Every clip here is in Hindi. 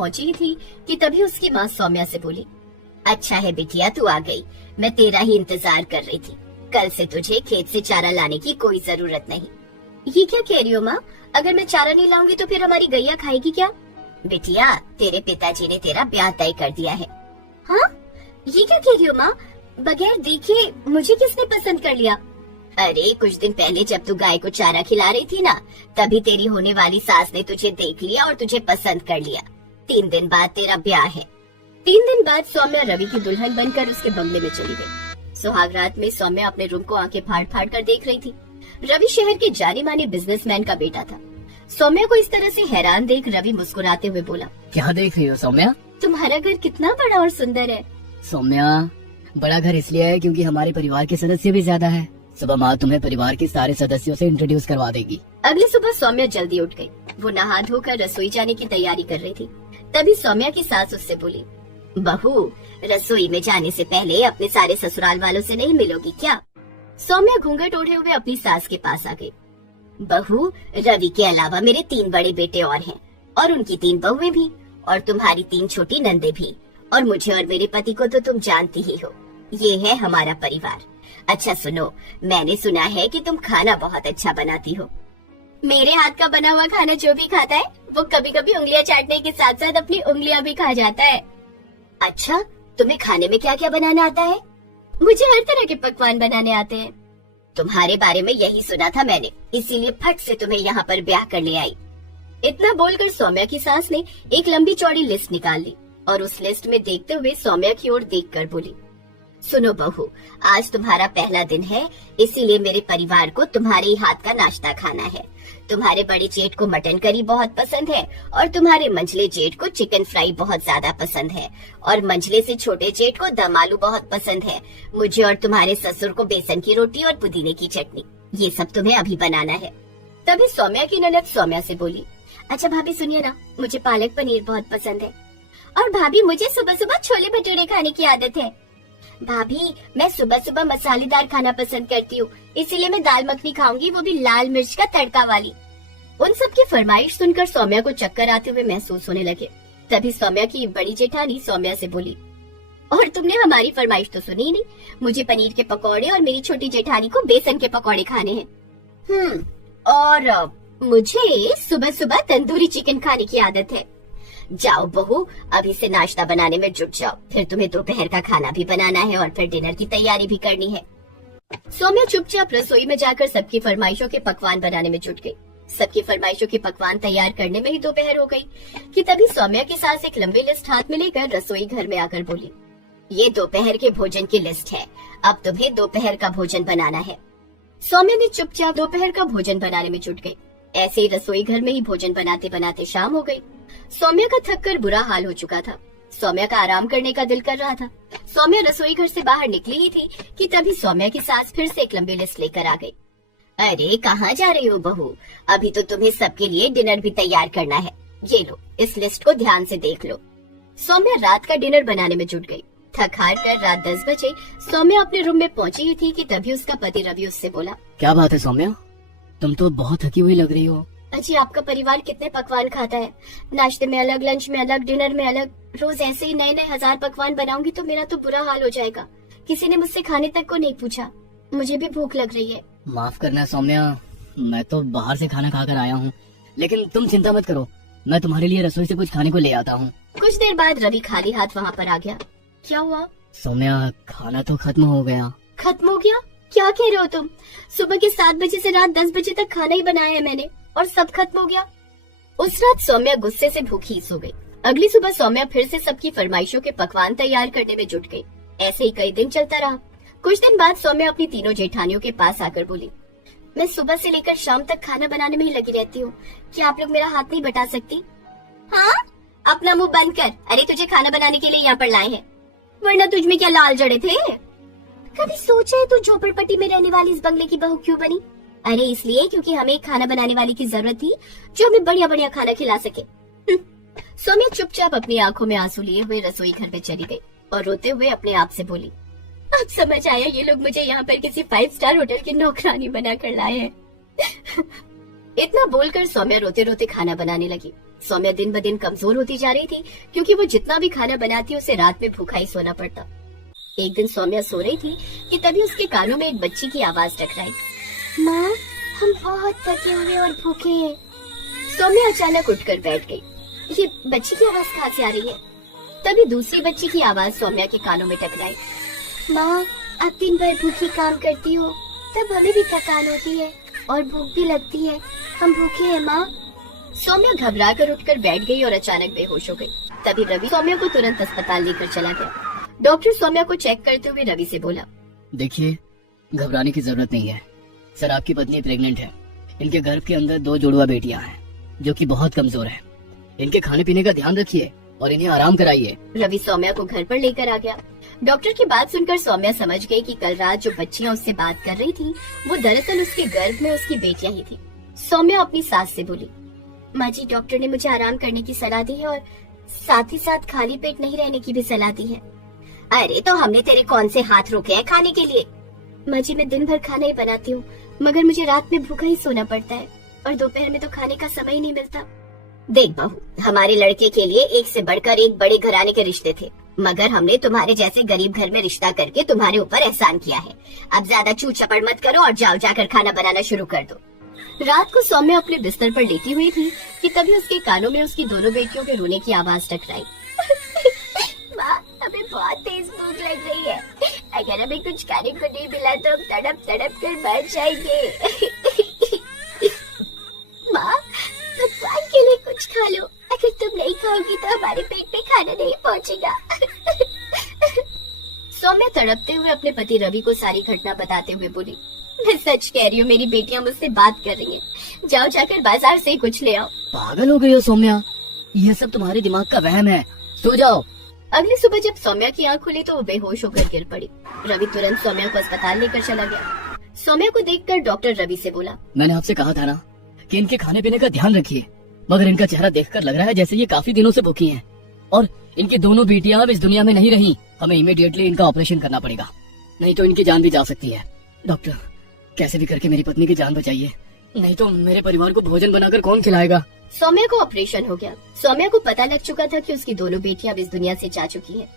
पहुंची ही थी कि तभी उसकी माँ सौम्या से बोली, अच्छा है बिटिया तू आ गई, मैं तेरा ही इंतजार कर रही थी। कल से तुझे खेत से चारा लाने की कोई जरूरत नहीं। ये क्या कह रही हो माँ? अगर मैं चारा नहीं लाऊंगी तो फिर हमारी गैया खाएगी क्या? बिटिया तेरे पिताजी ने तेरा ब्याह तय कर दिया है। हाँ, ये क्या कह रही हो माँ? बगैर देखे मुझे किसने पसंद कर लिया? अरे कुछ दिन पहले जब तू गाय को चारा खिला रही थी ना, तभी तेरी होने वाली सास ने तुझे देख लिया और तुझे पसंद कर लिया। 3 दिन बाद तेरा ब्याह है। 3 दिन बाद सौम्या रवि की दुल्हन बनकर उसके बंगले में चली गई। सुहाग रात में सौम्या अपने रूम को आंखें फाड़ फाड़ कर देख रही थी। रवि शहर के जाने माने बिजनेसमैन का बेटा था। सौम्या को इस तरह से हैरान देख रवि मुस्कुराते हुए बोला, क्या देख रही हो सौम्या? तुम्हारा घर कितना बड़ा और सुंदर है। सौम्या, बड़ा घर इसलिए है क्योंकि हमारे परिवार के सदस्य भी ज्यादा है। सुबह माँ तुम्हें परिवार के सारे सदस्यों से इंट्रोड्यूस करवा देगी। अगली सुबह सौम्या जल्दी उठ गई। वो नहा धोकर रसोई जाने की तैयारी कर रही थी। तभी सौम्या की सास उससे बोली, बहू रसोई में जाने से पहले अपने सारे ससुराल वालों से नहीं मिलोगी क्या? सौम्या घूंघट ओढ़े हुए अपनी सास के पास आ गई। बहू रवि के अलावा मेरे 3 बड़े बेटे और हैं, और उनकी 3 बहुएं भी, और तुम्हारी 3 छोटी नंदे भी, और मुझे और मेरे पति को तो तुम जानती ही हो। ये है हमारा परिवार। अच्छा सुनो, मैंने सुना है कि तुम खाना बहुत अच्छा बनाती हो। मेरे हाथ का बना हुआ खाना जो भी खाता है वो कभी कभी उंगलियां चाटने के साथ साथ अपनी उंगलियां भी खा जाता है। अच्छा, तुम्हें खाने में क्या क्या बनाना आता है? मुझे हर तरह के पकवान बनाने आते हैं। तुम्हारे बारे में यही सुना था मैंने, इसीलिए फट से तुम्हें यहाँ पर ब्याह कर ले आई। इतना बोलकर सौम्या की सास ने एक लंबी चौड़ी लिस्ट निकाल ली और उस लिस्ट में देखते हुए सौम्या की ओर देखकर बोली, सुनो बहू, आज तुम्हारा पहला दिन है, इसीलिए मेरे परिवार को तुम्हारे ही हाथ का नाश्ता खाना है। तुम्हारे बड़े जेठ को मटन करी बहुत पसंद है, और तुम्हारे मंझले जेठ को चिकन फ्राई बहुत ज्यादा पसंद है, और मंझले से छोटे जेठ को दम आलू बहुत पसंद है। मुझे और तुम्हारे ससुर को बेसन की रोटी और पुदीने की चटनी। ये सब तुम्हें अभी बनाना है। तभी सौम्या की ननद सौम्या से बोली, अच्छा भाभी सुनिए ना, मुझे पालक पनीर बहुत पसंद है, और भाभी मुझे सुबह सुबह छोले भटूरे खाने की आदत है। भाभी मैं सुबह सुबह मसालेदार खाना पसंद करती हूँ, इसीलिए मैं दाल मखनी खाऊंगी, वो भी लाल मिर्च का तड़का वाली। उन सब की फरमाइश सुनकर सौम्या को चक्कर आते हुए महसूस होने लगे। तभी सौम्या की बड़ी जेठानी सौम्या से बोली, और तुमने हमारी फरमाइश तो सुनी ही नहीं। मुझे पनीर के पकौड़े और मेरी छोटी जेठानी को बेसन के पकौड़े खाने हैं। और मुझे सुबह सुबह तंदूरी चिकन खाने की आदत है। जाओ बहू, अभी से नाश्ता बनाने में जुट जाओ, फिर तुम्हें दोपहर का खाना भी बनाना है और फिर डिनर की तैयारी भी करनी है। सौम्या चुपचाप रसोई में जाकर सबकी फरमाइशों के पकवान बनाने में जुट गई। सबकी फरमाइशों के पकवान तैयार करने में ही दोपहर हो गई कि तभी सौम्या के सास एक लंबी लिस्ट हाथ में लेकर रसोई घर में आकर बोली, ये दोपहर के भोजन की लिस्ट है, अब तुम्हें दोपहर का भोजन बनाना है। सौम्या ने चुपचाप दोपहर का भोजन बनाने में जुट गई। ऐसे ही रसोई घर में ही भोजन बनाते बनाते शाम हो गई। सौम्या का थककर बुरा हाल हो चुका था। सौम्या का आराम करने का दिल कर रहा था। सौम्या रसोई घर से बाहर निकली ही थी कि तभी सौम्या की सास फिर से एक लंबी लिस्ट लेकर आ गई। अरे कहाँ जा रही हो बहू, अभी तो तुम्हें सबके लिए डिनर भी तैयार करना है। ये लो, इस लिस्ट को ध्यान से देख लो। सौम्या रात का डिनर बनाने में जुट गई। थक हार कर रात 10 बजे सौम्या अपने रूम में पहुंची ही थी कि तभी उसका पति रवि उससे बोला, क्या बात है सौम्या, तुम तो बहुत थकी हुई लग रही हो। अजी आपका परिवार कितने पकवान खाता है, नाश्ते में अलग, लंच में अलग, डिनर में अलग। रोज ऐसे ही नए नए 1000 पकवान बनाऊंगी तो मेरा तो बुरा हाल हो जाएगा। किसी ने मुझसे खाने तक को नहीं पूछा। मुझे भी भूख लग रही है। माफ करना सौम्या, मैं तो बाहर से खाना खाकर आया हूँ, लेकिन तुम चिंता मत करो, मैं तुम्हारे लिए रसोई से कुछ खाने को ले आता हूँ। कुछ देर बाद रवि खाली हाथ वहाँ पर आ गया। क्या हुआ? सौम्या खाना तो खत्म हो गया। खत्म हो गया? क्या कह रहे हो तुम? सुबह के 7 बजे से रात 10 बजे तक खाना ही बनाया है मैंने और सब खत्म हो गया। उस रात सौम्या गुस्से से भूखी सो गई। अगली सुबह सौम्या फिर से सबकी फरमाइशों के पकवान तैयार करने में जुट गई। ऐसे ही कई दिन चलता रहा। कुछ दिन बाद सौम्या अपनी तीनों जेठानियों के पास आकर बोली, मैं सुबह से लेकर शाम तक खाना बनाने में ही लगी रहती हूँ, क्या आप लोग मेरा हाथ नहीं बटा सकती? हाँ, अपना मुंह बंद कर। अरे तुझे खाना बनाने के लिए यहाँ पर लाए हैं, वरना तुझ में क्या लाल जड़े थे? कभी सोचा है तू झोपड़पट्टी में रहने वाली इस बंगले की बहू क्यों बनी? अरे इसलिए क्योंकि हमें एक खाना बनाने वाली की जरूरत थी जो हमें बढ़िया बढ़िया खाना खिला सके। सौम्या चुपचाप अपनी आंखों में आंसू लिए हुए रसोई घर में चली गई और रोते हुए अपने आप से बोली, अब समझ आया ये लोग मुझे यहाँ पर किसी 5 स्टार होटल की नौकरानी बना कर लाए हैं। इतना बोलकर सौम्या रोते रोते खाना बनाने लगी। सौम्या दिन ब दिन कमजोर होती जा रही थी क्योंकि वो जितना भी खाना बनाती उसे रात में भूखा ही सोना पड़ता। एक दिन सौम्या सो रही थी कि तभी उसके कानों में एक बच्ची की आवाज टकराई। माँ, हम बहुत थके हुए और भूखे हैं। सौम्या अचानक उठकर बैठ गई। ये बच्ची की आवाज कहाँ से आ रही है? तभी दूसरी बच्ची की आवाज सौम्या के कानों में टकराई। माँ, आप दिन भर भूखी काम करती हो, तब हमें भी थकान होती है और भूख भी लगती है। हम भूखे हैं माँ। सौम्या घबरा कर उठकर बैठ गई और अचानक बेहोश हो गई। तभी रवि सौम्या को तुरंत अस्पताल लेकर चला गया। डॉक्टर सौम्या को चेक करते हुए रवि से बोला, देखिए, घबराने की जरूरत नहीं है सर। आपकी पत्नी प्रेग्नेंट है। इनके गर्भ के अंदर 2 जुड़वा बेटियां हैं जो कि बहुत कमजोर हैं। इनके खाने पीने का ध्यान रखिए और इन्हें आराम कराइए। रवि सौम्या को घर पर लेकर आ गया। डॉक्टर की बात सुनकर सौम्या समझ गई कि कल रात जो बच्चियां उससे बात कर रही थी वो दरअसल उसके गर्भ में उसकी बेटियां ही थी। सौम्या अपनी सास से बोली, माँ जी, डॉक्टर ने मुझे आराम करने की सलाह दी है और साथ ही साथ खाली पेट नहीं रहने की भी सलाह दी है। अरे तो हमने तेरे कौन से हाथ रोके हैं खाने के लिए? माँ जी, मैं दिन भर खाना ही बनाती हूँ, मगर मुझे रात में भूखा ही सोना पड़ता है और दोपहर में तो खाने का समय ही नहीं मिलता। देख बहू, हमारे लड़के के लिए एक से बढ़कर एक बड़े घराने के रिश्ते थे, मगर हमने तुम्हारे जैसे गरीब घर में रिश्ता करके तुम्हारे ऊपर एहसान किया है। अब ज्यादा चूत चपड़ मत करो और जाओ जाकर खाना बनाना शुरू कर दो। रात को सौम्या अपने बिस्तर पर लेटी हुई थी कि तभी उसके कानों में उसकी दोनों बेटियों के रोने की आवाज टकराई। माँ, हमें बहुत तेज भूख लग रही है। अगर हमें कुछ खाने को नहीं मिला तो हम तड़प तड़प कर मर जाएंगे। माँ, भगवान के लिए कुछ खा लो। अगर तुम नहीं खाओगी तो हमारे पेट में खाना नहीं पहुँचेगा। सौम्या तड़पते हुए अपने पति रवि को सारी घटना बताते हुए बोली, मैं सच कह रही हूँ, मेरी बेटियां मुझसे बात कर रही हैं। जाओ जाकर बाजार से कुछ ले आओ। पागल हो गई हो सौम्या, ये सब तुम्हारे दिमाग का वहम है। सो जाओ। अगली सुबह जब सौम्या की आंख खुली तो वो बेहोश होकर गिर पड़ी। रवि तुरंत सौम्या को अस्पताल लेकर चला गया। सौम्या को देखकर डॉक्टर रवि से बोला, मैंने आपसे कहा था ना कि इनके खाने पीने का ध्यान रखिए, मगर इनका चेहरा देखकर लग रहा है जैसे ये काफी दिनों से भूखी हैं और इनकी दोनों बेटियां अब इस दुनिया में नहीं रही। हमें इमीडिएटली इनका ऑपरेशन करना पड़ेगा, नहीं तो इनकी जान भी जा सकती है। डॉक्टर, कैसे भी करके मेरी पत्नी की जान बचाइए, नहीं तो मेरे परिवार को भोजन बनाकर कौन खिलाएगा। सौम्या को ऑपरेशन हो गया। सौम्या को पता लग चुका था कि उसकी दोनों बेटियां अब इस दुनिया से जा चुकी हैं।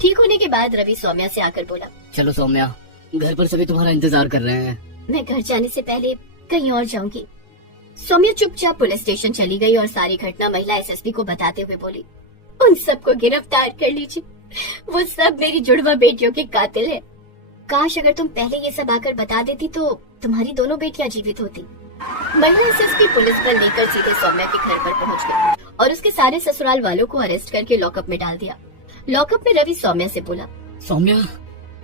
ठीक होने के बाद रवि सौम्या से आकर बोला, चलो सौम्या, घर पर सभी तुम्हारा इंतजार कर रहे हैं। मैं घर जाने से पहले कहीं और जाऊंगी। सौम्या चुपचाप पुलिस स्टेशन चली गई और सारी घटना महिला एसएसपी को बताते हुए बोली, उन सबको गिरफ्तार कर लीजिए, वो सब मेरी जुड़वा बेटियों के कातिल है। काश अगर तुम पहले ये सब आकर बता देती तो तुम्हारी दोनों बेटियां जीवित होती। महिला एसएसपी पुलिस बल लेकर सीधे सौम्या के घर पर पहुंच गई और उसके सारे ससुराल वालों को अरेस्ट करके लॉकअप में डाल दिया। लॉकअप में रवि सौम्या से बोला, सौम्या,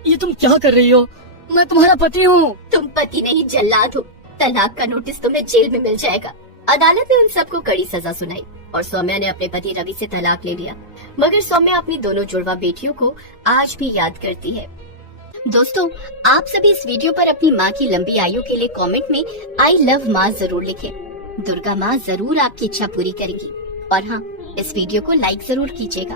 ये तुम क्या कर रही हो? मैं तुम्हारा पति हूँ। तुम पति नहीं, जल्लाद हो। तलाक का नोटिस तुम्हें जेल में मिल जाएगा। अदालत ने उन सबको कड़ी सजा सुनाई और सौम्या ने अपने पति रवि से तलाक ले लिया, मगर सौम्या अपनी दोनों जुड़वा बेटियों को आज भी याद करती है। दोस्तों, आप सभी इस वीडियो पर अपनी माँ की लंबी आयु के लिए कमेंट में आई लव माँ जरूर लिखें। दुर्गा माँ जरूर आपकी इच्छा पूरी करेंगी। और हाँ, इस वीडियो को लाइक जरूर कीजिएगा।